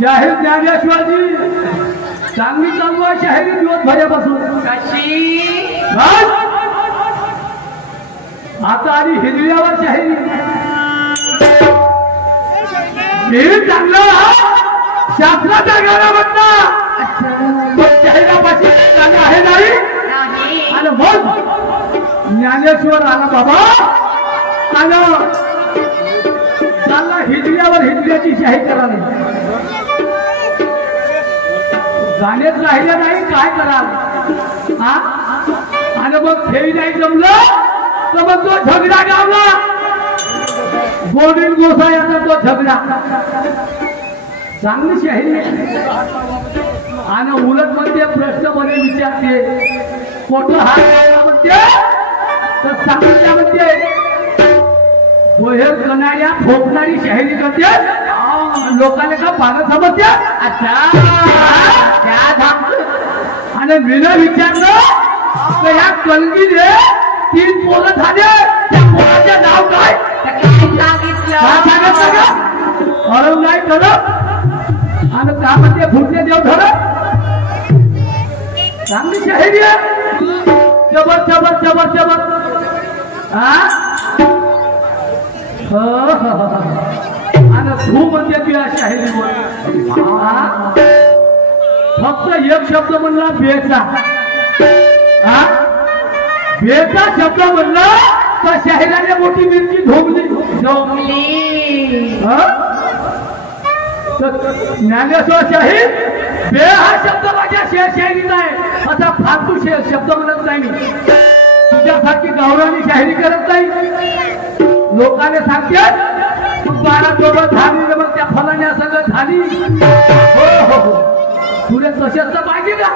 शाहीर ज्ञानेश्वरजी चांगली चालू आहे शाहिरी दिवस भरापासून कशी आता आधी हिजल्यावर शाहिरी हे चांगलं शास्त्राचा गाणं म्हणता शाहिरापाशी गाणं आहे नाही आणि मग ज्ञानेश्वर आला बाबा आणि चालला हिजल्यावर हिजल्याची शाही करावी गाण्यात राहिलं नाही काय कराल हा आणि मग खेळी नाही जमलं तर मग तो झगडा गावला गोविंद गोसायाचा तो झगडा चांगली शाहिरी आणि उलट मध्ये प्रश्न मध्ये विचारते कोठं हात लावला म्हणते तर सांगितल्यामध्ये बोहेर करणाऱ्या फोकणारी शाहिरी करते लोकांना का पानं समजते आणि विना विचारलं तर या कलगीने 3 पोरं झाले त्या पोराचे नाव काय सांगितलं नाही ठरत आणि त्यामध्ये फुटणे देव ठरत चांगली शाहिरी आहे जबर जबर जबर जबर आणि तू म्हणजे तुझ्या शाहिरीवर फक्त एक शब्द म्हणला बेचा बेचा शब्द म्हणला तर शाहिराने मोठी मिरची ढोकली ज्ञानेश्वर शाहीर बे हा शब्द माझ्या शाहिरीचा आहे असा फालतू शब्द म्हणत नाही मी तुझ्यासारखी गौरवानी शाहिरी करत नाही लोकांना सांगते तू 12 सोबत झाली मग त्या फलाण्या संगत झाली हो हो तुला तसेच तर पाहिजे का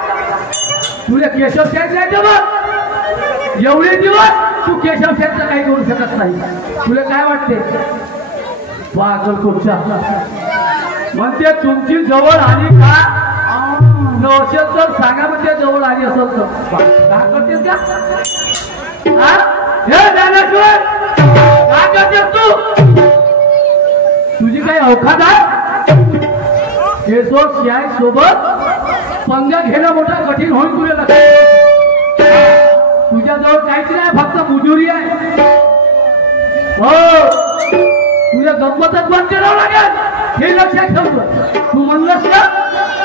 तुला केशव शेठ नाही मग एवढे दिवस तू केशव शेठचं काही करू शकत नाही तुला काय वाटते पागल कुठच्या म्हणते तुमची जवळ आली का नसेल तर सांगा म्हणजे जवळ आली असेल तर काय करतेस का हे ज्ञानेश्वर काय करतेस तू तुझी काही अवकात आहे केशव शाही सोबत पंगा घेणं मोठं कठीण होईल तुला तुझ्याजवळ काहीच नाही फक्त मुजुरी आहे हो तुझ्या गंमतच बंद करावं लागेल हे लक्षात ठेवतो तू म्हणलंस ना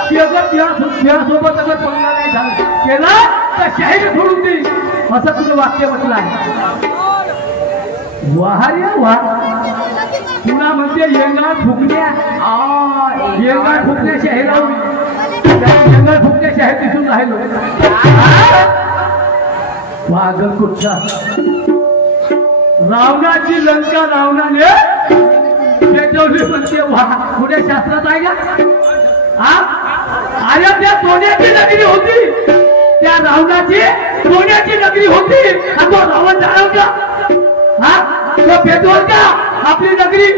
की अगर त्यासोबत अगर पंगा नाही झाला केला तर शाहीर सोडून देईल असं तुझं वाक्य म्हटलं आहे वाहार्या वा पुन्हा म्हणते येंगाळ फुकण्या येंगाळ फुकण्या शाहीर येंगाळ फुकण्या शाहीर दिसून राहिलो पागल कुठचा रावणाची लंका रावणाने पेटवली म्हणते वा पुढे शास्त्रात आहे का अरे त्या सोन्याची नगरी होती त्या रावणाची सोन्याची नगरी होती आणि तो रावण जाणव का हा तो पेटवल का आपली नगरी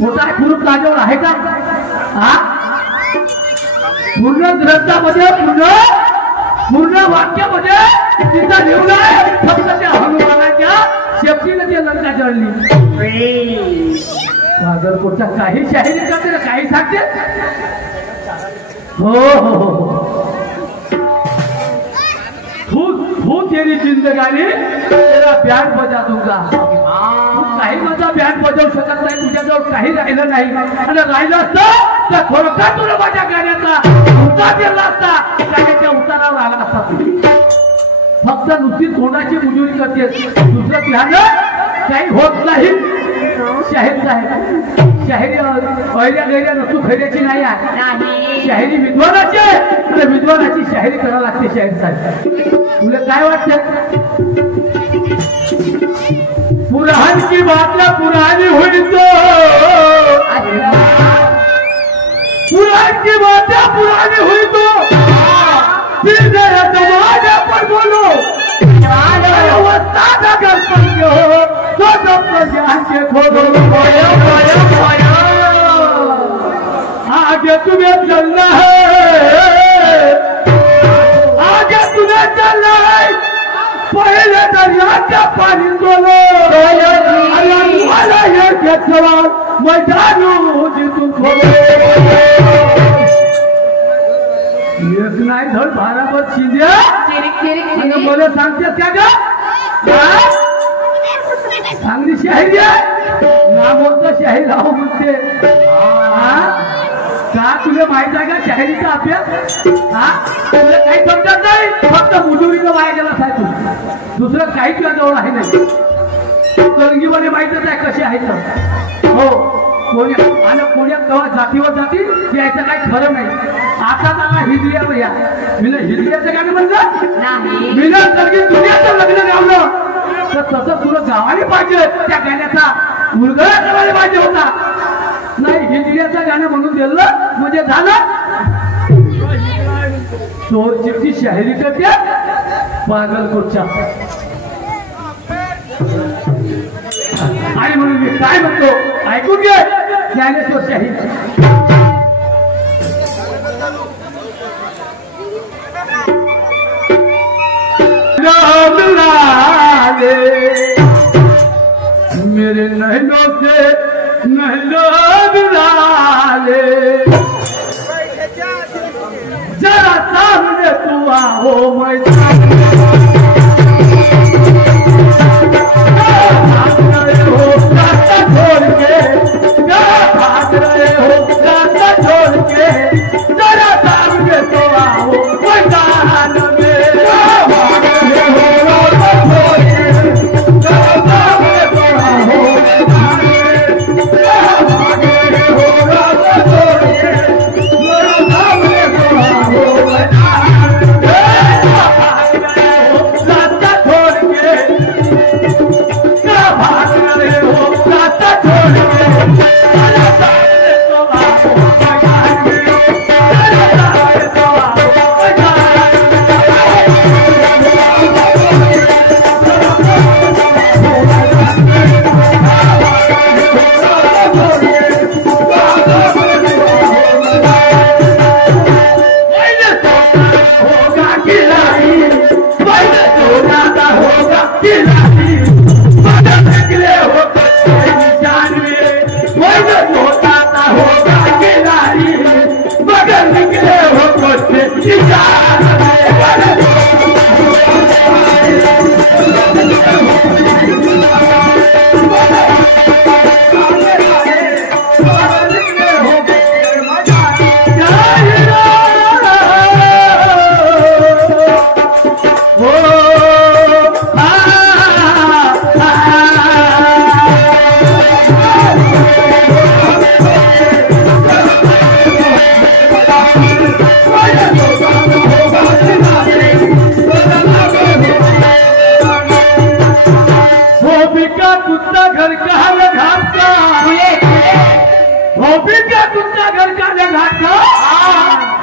मोठा कुरूप माझ्यावर आहे का हा पूर्ण ग्रंथामध्ये पूर्ण वाक्यामध्ये तिथं लिहून आहे फक्त त्या हनुमानाच्या शेपटीने ते लंका जळली सागर कोणता काही शाहिरी करते ना काही सांगते हो हो हो तू तेरी जिंदगानी तेरा बँड बजा दूंगा काही माझा बँड बजावू शकत नाही तुझ्याजवळ काही राहिलं नाही आणि राहिलं असतं तर थोडका तुला माझ्या गाण्याचा उतार दिला असता गाण्याच्या उतारावर आला असता फक्त नुसती तोंडाची मुजुरी करते दुसरं ध्यान काही होत नाही शाहीर साहेब शाहिरी पहिल्या गैऱ्या नसू खैऱ्याची नाही आहे शाहिरी विद्वानाची आणि विद्वानाची शाहिरी करायला लागते शाहीर साहेब तुला काय वाटतं पुराण की बात पुरानी हुई तो पुराण की बात पुरानी हुई तो फिर नया जमाने पर बोलो अगर पंखे हो तो जब ज्ञान के खोलो आगे तुम्हें चलना है आगे तुम्हें चलना है पहले दरिया का पानी तोलो वाला ये के सवाल मैं जानू जी तुमको एक नाही धड भाराभर शिंदे आणि मला सांगतेस क्या ग चांगली शाहिरी आहे ना बोलतो शाहीर राहू म्हणते का तुला माहित आहे का शाहिरीचा अभ्यास तुला काही समजत नाही फक्त मुजुरीनं वाया गेला साहेब दुसरं काही तुझ्या जवळ आहे नाही तरंगीवाले माहितच आहे कसे आहेत हो कोण्या केव्हा जातीवर जाती यायचं काही खरं नाही आता त्याला हिजल्या भैया मी हिजल्याचं गाणं म्हणलं मी तरंगी दुनियाचं लग्न गावलं तर तसं तुला गावाने पाहिजे त्या गाण्याचा उलगडा करायला पाहिजे होता नाही हिजल्याचं गाणं म्हणून दिलं म्हणजे झालं चोरची शाहिरी करते पागलकोटच्या आणि म्हणून मी काय म्हणतो ऐकून घे ज्ञानेश्वर शाहीर मेरे नैनों से नैनों मिलाले जरा सामने तू आओ मैं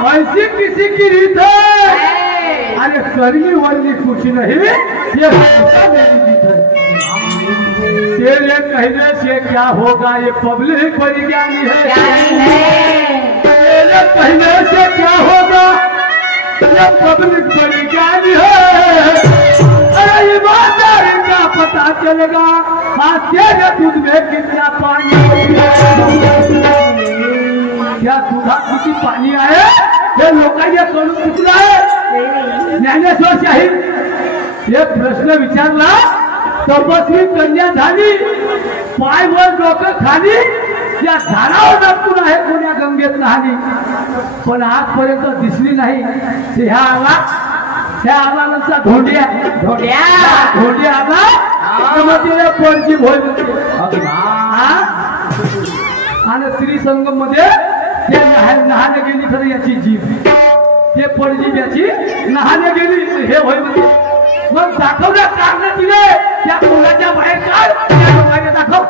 ऐसी किसी की रीत है अरे करनी वाली कुछ नहीं ये मेरी जीत है तेरे कहने से क्या होगा ये पब्लिक बड़ी ज्ञानी है तेरे कहने से क्या होगा ये पब्लिक बड़ी ज्ञानी है अरे ईमानदारी का पता चलेगा आज तेरे दूध में कितना पानी क्या दुधा किती पाणी आहे हे लोकांच्या तोंडून चुकलं आहे ज्ञानेश्वर शाहीर एक प्रश्न विचारला तपस्वी कन्या झाली पाय वर डोकं खाली या झाडावर लटकून आहे कोण्या गंगेत नाही पण आजपर्यंत दिसली नाही ह्या आला नंतर धोंड्या आला मग तिला पणची भोय म्हणते आणि स्त्री संगम मध्ये ते नहाने गेली खरं याची जीभ ते पडजीभ याची नहाने गेली हे होय म्हणजे मग दाखवलं कारण दिले त्या मुलाच्या बाहेर काढ त्या लोकांना दाखव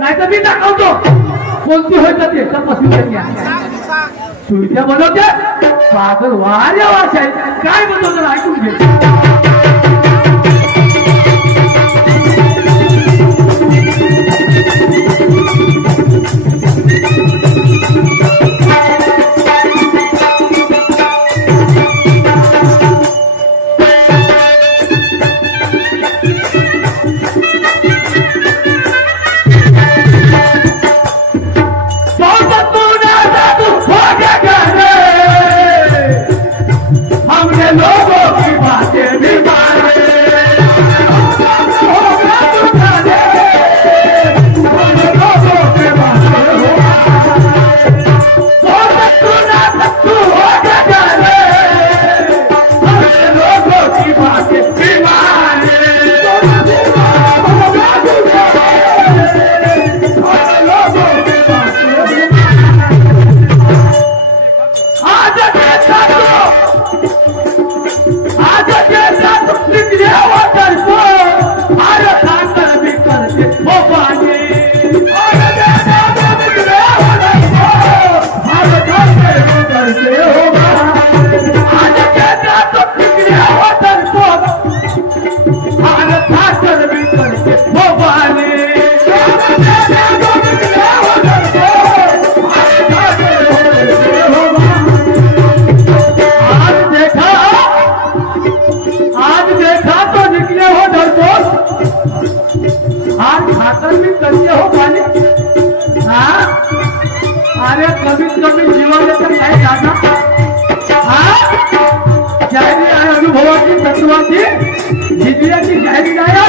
नाही तर मी दाखवतो कोणती होय ते तपस्वी कन्या सुविधा बनवते पागल वाऱ्या वाश आहे काय बनवतो ऐकून घे अरे कमीत कमी जीवाला तर नाही जाता शायरी आहे अनुभवाची तत्वाची जिद्दीची शायरी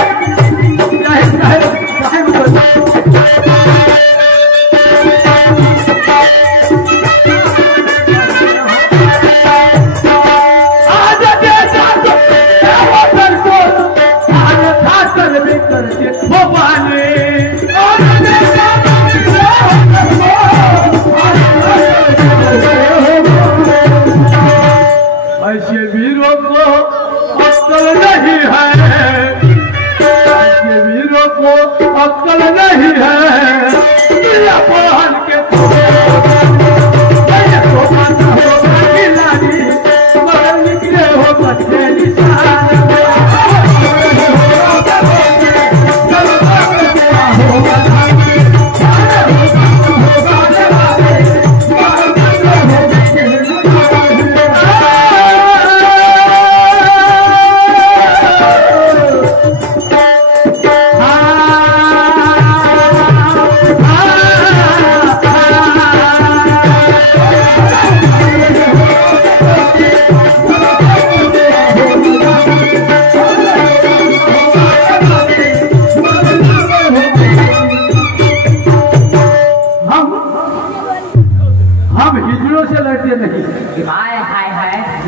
ऐसे वीरों को अक्ल नहीं है, ऐसे वीरों को अक्ल नहीं है, दुनिया पहल के मगर निकले हो बच्चे निशान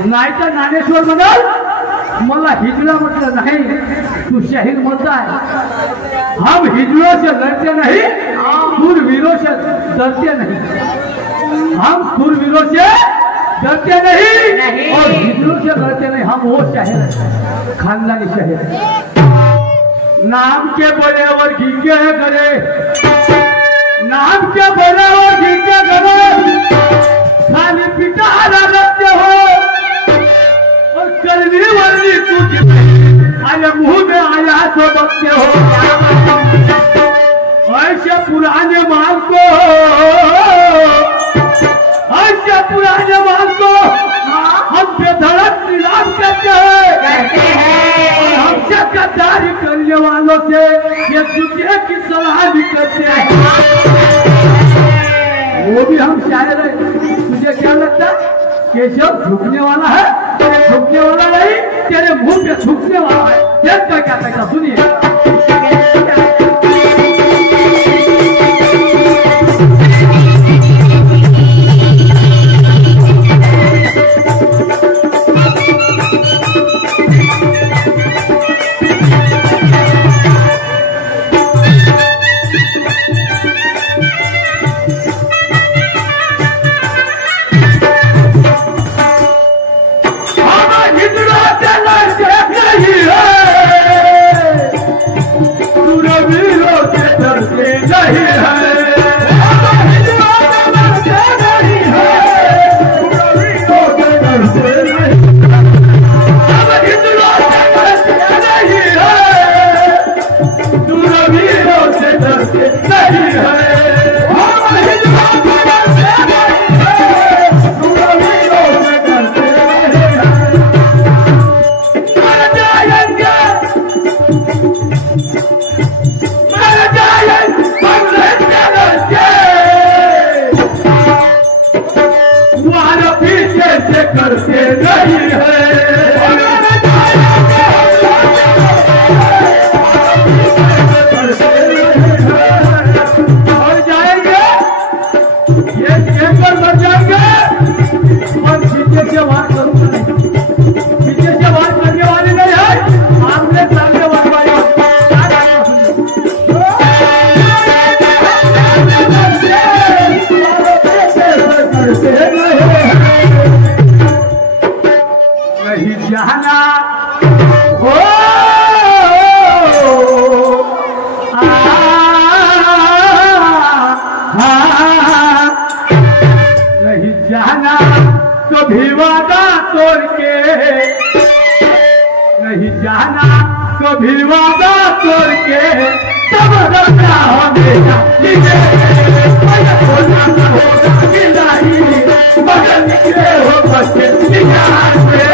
नाही तर ज्ञानेश्वर म्हणाल मला हिजड़ा मतलब नहीं, तू शहीद मरता है। हम हिजड़ों से लड़ते नहीं, सूरवीरों से डरते नहीं। हम सूरवीरों से डरते नहीं और हिजड़ों से लड़ते नहीं। हम वो शहर है, खानदानी शहर, नाम के बड़े और घी के घरे, नाम के बड़े और घी के घरे खाली पिता रखते हो और करनी वाली तुझ अरे मुंह में आया तो बकते हो। ऐसे पुराने माल को, ऐसे पुराने माल को हम बेधड़क नीलाम करते हैं और हमसे गद्दारी करने वालों से ये झुके की सलाह भी करते हैं। वो भी हम शायर है। तुझे क्या लगता है केशव झुकने वाला है? झुकने वाला नहीं, तेरे मुंह पे झुकने वाला है। देख कर क्या कहता सुनिए। करते नहीं है करते नहीं है कभी वादा तोड़ के नहीं जाना, कभी वादा तोड़ के तब रखना हमेशा होगा कि नहीं, मगर निकले हो बच्चे निकाल से।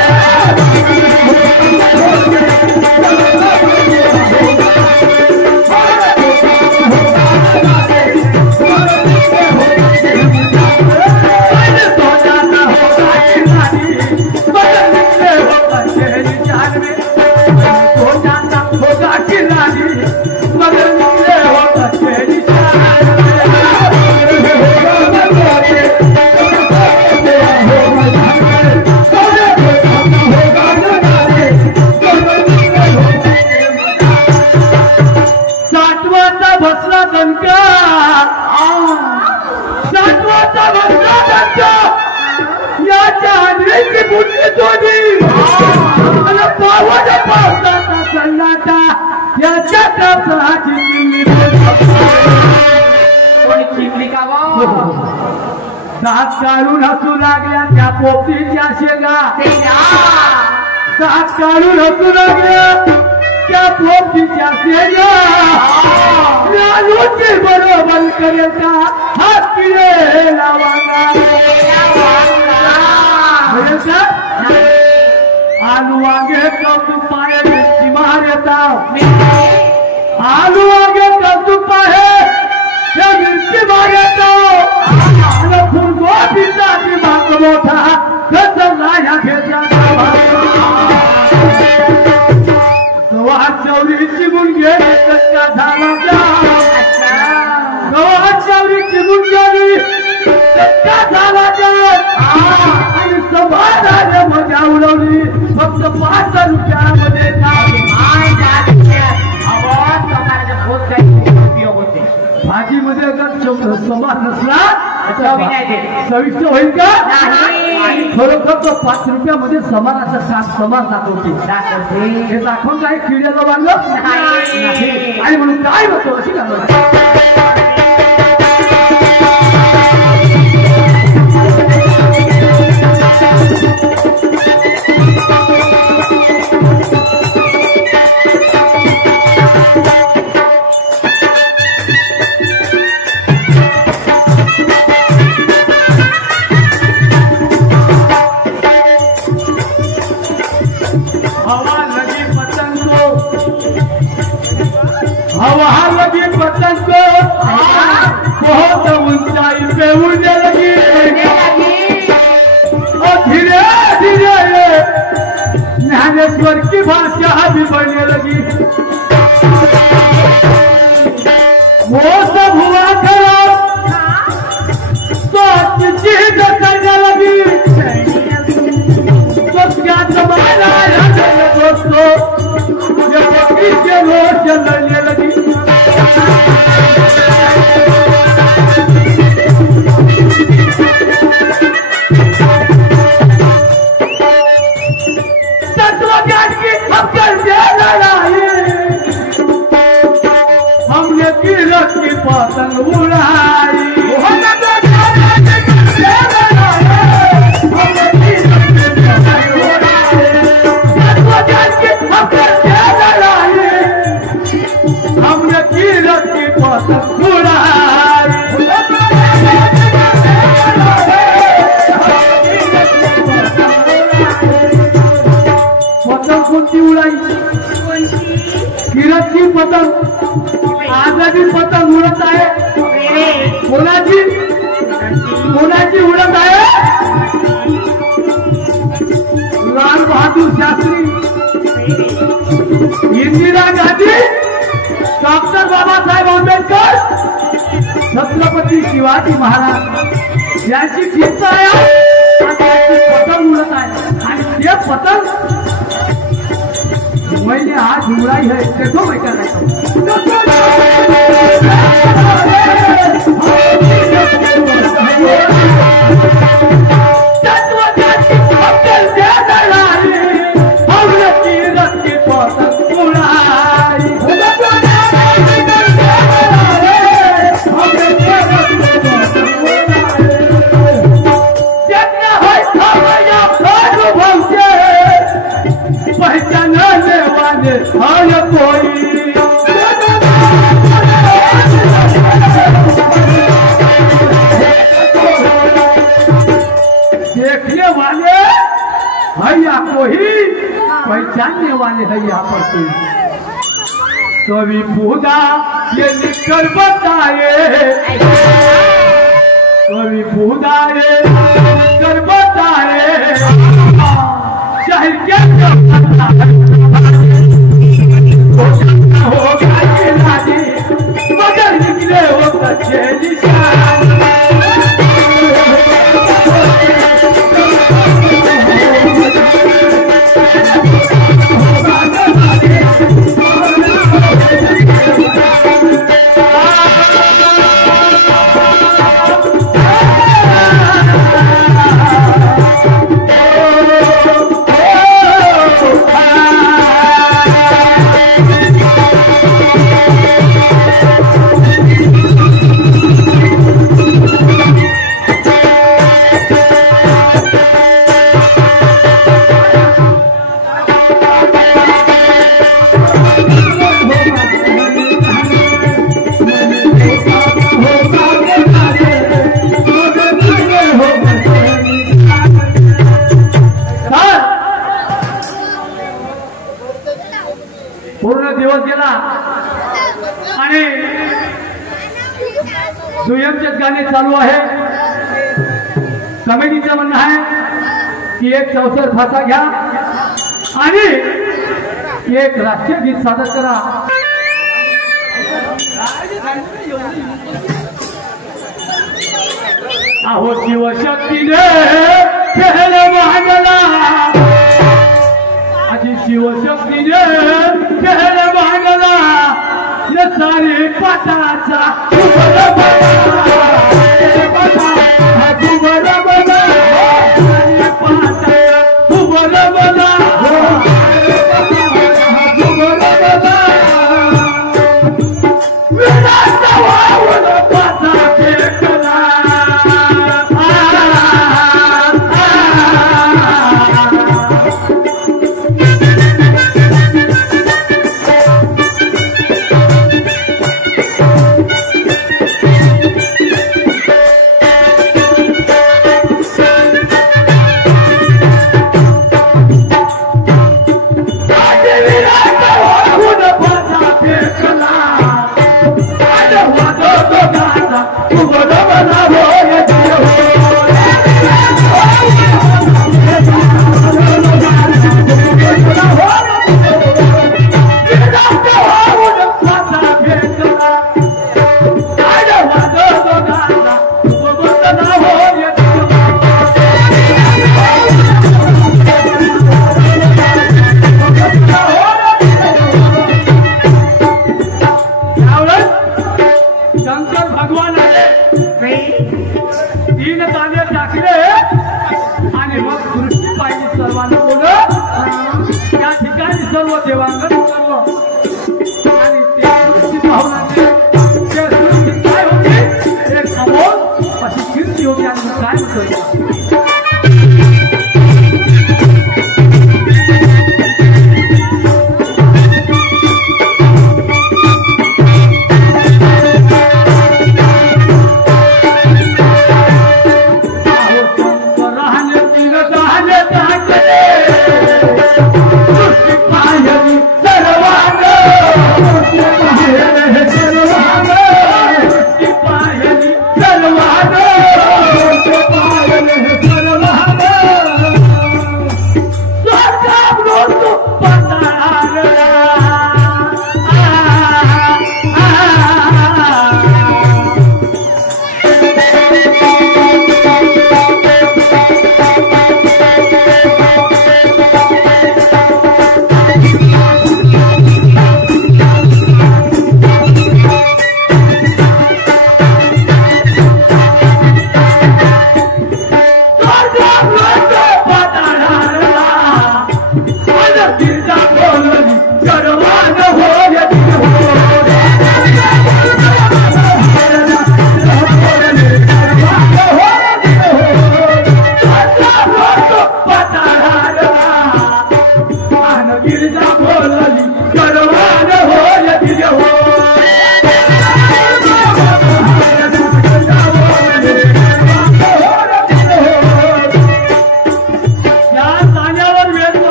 सात काढून हसू लागल्या त्या पोपटीच्या शेगा, सात काढून हसू लागल्या त्या पोपटीच्या शेगा, लालूची बरोबर करेल का हात पिळे लावागा, आलू आगे कौतुक पाहे मिरची मारेता, आलू आगे कौतुक पाहे या मिरची मारेता, फुलगोबीचा दिमाग मोठा कसला या घेतला गव्हा चौरीची मुलगी कच्चा झाला, गव्हा चौरीची मुलगी कच्चा झाला आणि समाधान मजा उडवली फक्त 5 रुपयामध्ये भाजी मध्ये अगर समाज नसला चविष्ट होईल का? खरोखर तो 5 रुपयामध्ये समाजाचा काम समाज दाखवते, हे दाखवून काय किड्याला बांधलं आणि म्हणून काय होतो अशी घालवलं. हवा लगी पतंग को बहुत ऊंचाई पे उड़ने लगी और धीरे धीरे ज्ञानेश्वर की भाषा भी बढ़ने लगी. वो सब हुआ खराब तो चीज करने लगी, तो क्या जमाना है दोस्तों, मुझे पीछे रोज लड़ने लगी. तत्वज्ञान की हम करते लड़ाई, हमने किरत की पतंग उड़ाई, हमने किरत की पतंग उड़ाई. पतंग कोणती उडाई? किरत की पतंग. आजादी पतंग उडत आहे, कोणाची कोणाची उडत आहे? लाल बहादूर शास्त्री, इंदिरा गांधी, डॉक्टर बाबासाहेब आंबेडकर, छत्रपती शिवाजी महाराज यांची चिंत आहे, पतंग उडत आहे. आणि ते पतंग मैंने आज उड़ाई है, देखो मैं क्या कहता हूँ. किरत की पतंग नहीं यहाँ पर कोई कभी पूजा ये निकल बताए कभी पूजा ये निकल बताए चाहे क्या होगा ये लाजी मगर निकले हो कच्चे निशान पूर्ण दिवस गेला आणि दुय्यमचेच गाणे चालू आहे कमिटीचं म्हणणं आहे की एक चौसर फासा घ्या आणि एक राष्ट्रीय गीत सादर करा अहो शिवशक्तीने खेळ मांडला आजी शिवशक्तीने खेळ मांडला या सारे पाटाचा Hello.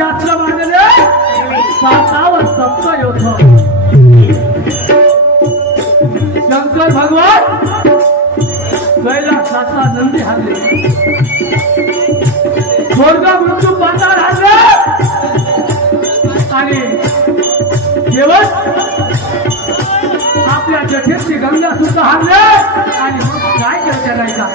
शास्त्र मानले सातावर सप्त योद्ध शंकर भगवान कैलासाचा नंदी हारले स्वर्ग मृत्यू पाताळ हारले आणि केवळ आपल्या जठेची गंगा सुद्धा हारले आणि काय चर्चा नाही का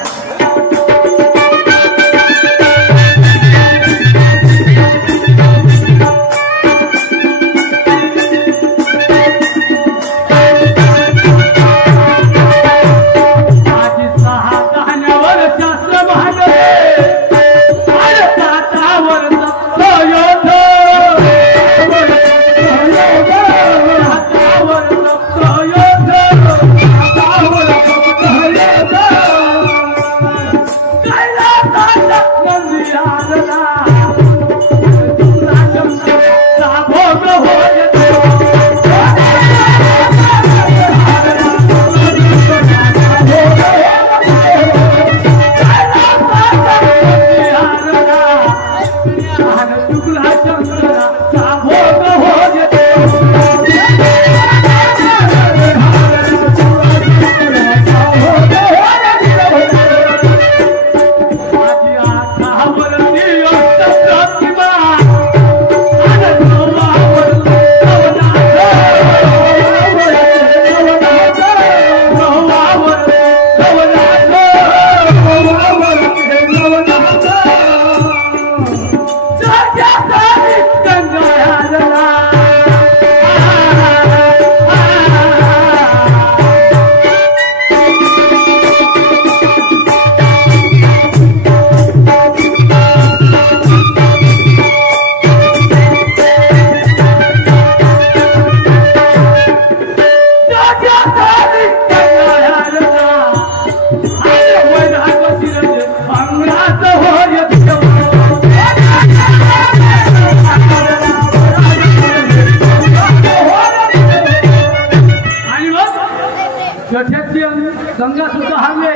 गंगा सुद्धा हारले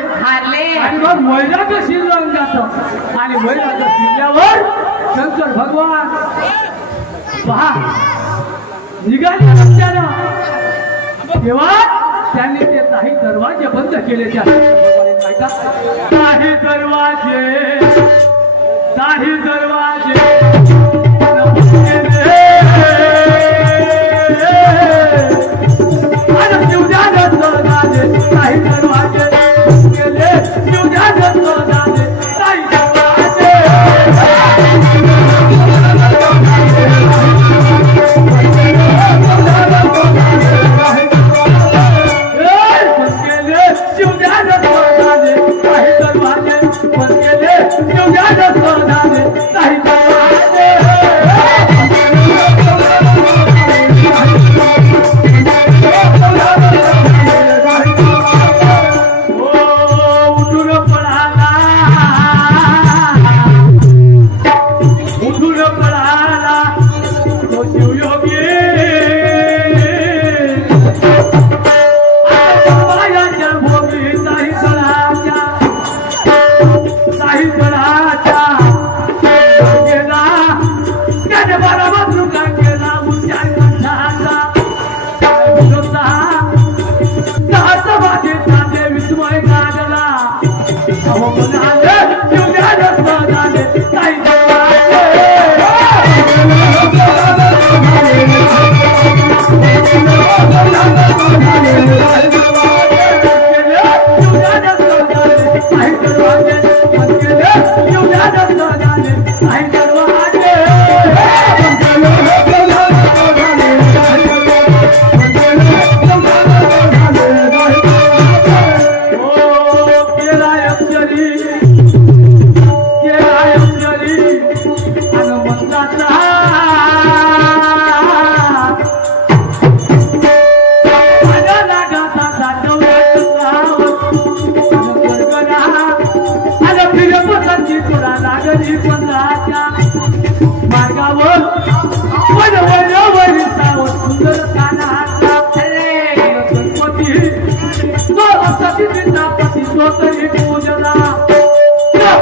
आणि मग वैराग्य शिरलं जातं आणि वैराग्य शिरल्यावर शंकर भगवान पहा निघाले रस्त्यानं तेव्हा त्यांनी ते काही दरवाजे बंद केले काही दरवाजे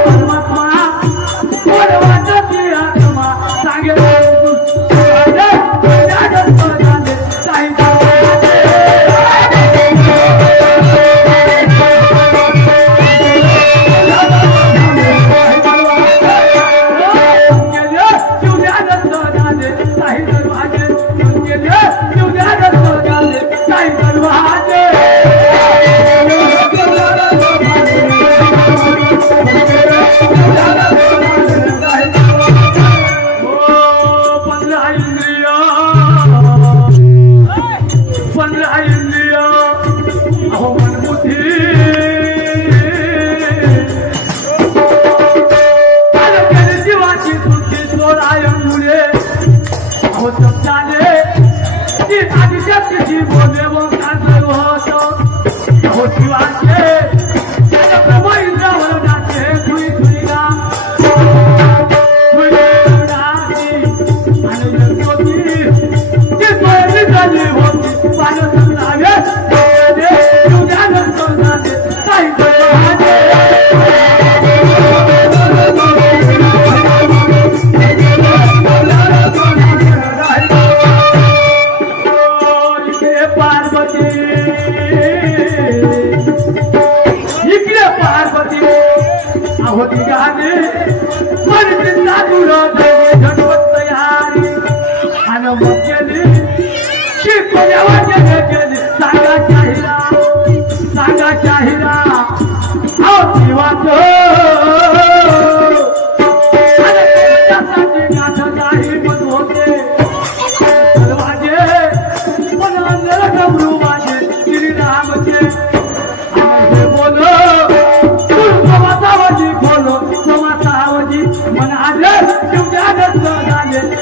परमात्मा भाजे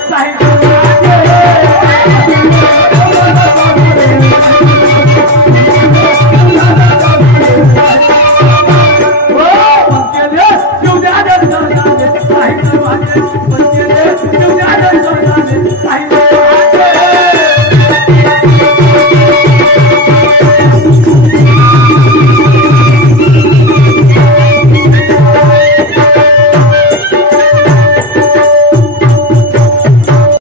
साहित्य